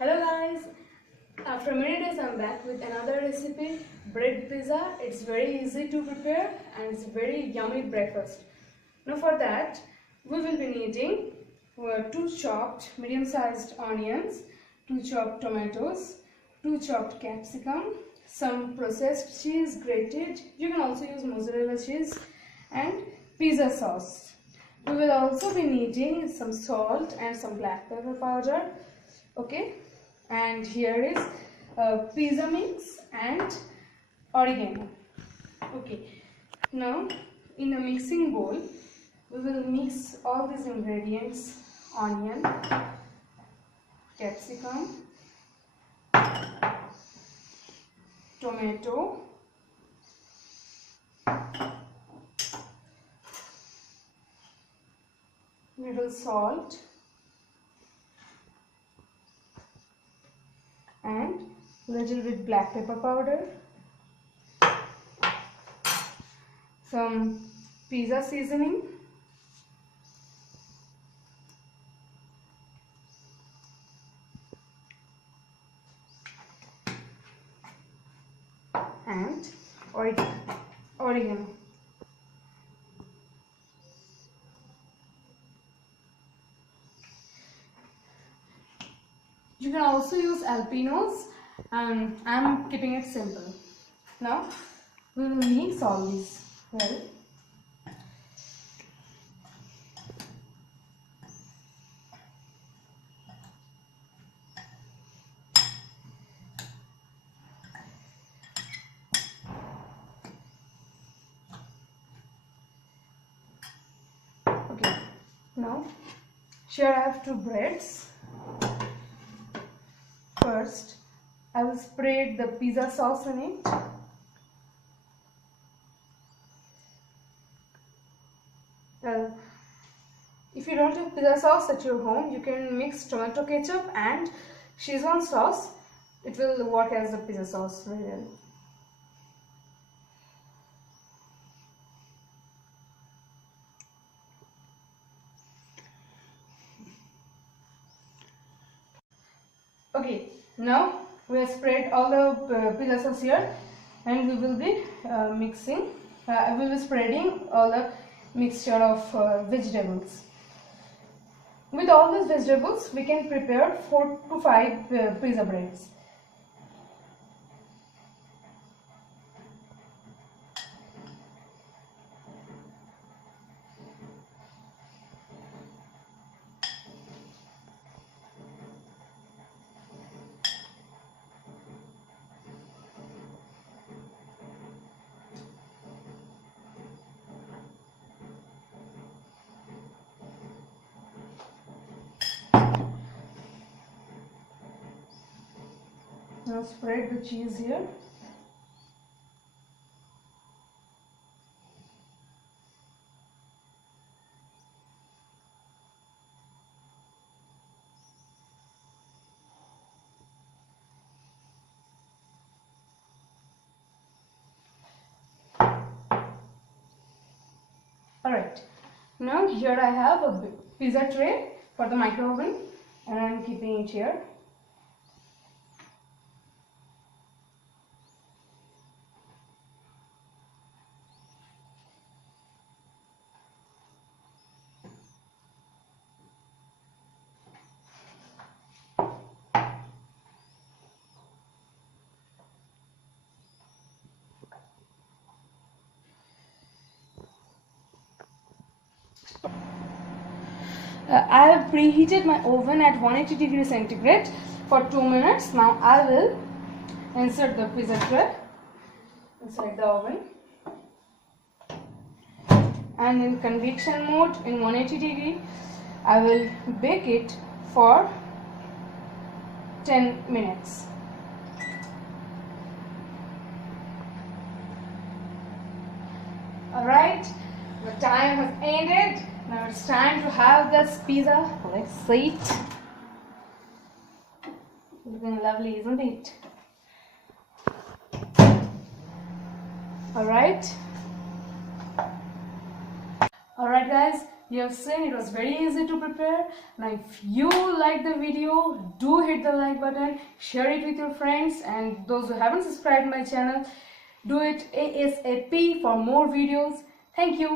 Hello guys, after many days I'm back with another recipe, bread pizza. It's very easy to prepare and it's very yummy breakfast. Now for that we will be needing 2 chopped medium-sized onions, 2 chopped tomatoes, 2 chopped capsicum, some processed cheese grated, you can also use mozzarella cheese, and pizza sauce. We will also be needing some salt and some black pepper powder. Okay, and here is pizza mix and oregano. Okay, now in a mixing bowl we will mix all these ingredients: onion, capsicum, tomato, little salt, and little bit black pepper powder, some pizza seasoning, and oregano. You can also use alpinos, and I'm keeping it simple. Now we will mix all these well. Okay, now here I have 2 breads. First, I will spread the pizza sauce in it. If you don't have pizza sauce at your home, you can mix tomato ketchup and Szechuan sauce. It will work as the pizza sauce very well. Okay, now we have spread all the pizza sauce here, and we will be mixing. I will be spreading all the mixture of vegetables. With all these vegetables, we can prepare 4 to 5 pizza breads. Now spread the cheese here. Alright, now here I have a pizza tray for the micro oven, and I am keeping it here. I have preheated my oven at 180 degrees centigrade for 2 minutes. Now I will insert the pizza tray inside the oven, and in convection mode in 180 degree I will bake it for 10 minutes. Alright, the time has ended. Now it's time to have this pizza. Let's see it. Looking lovely, isn't it? Alright. Alright guys, You have seen it was very easy to prepare. Now if you like the video, do hit the like button, share it with your friends, and those who haven't subscribed my channel, do it ASAP for more videos. Thank you.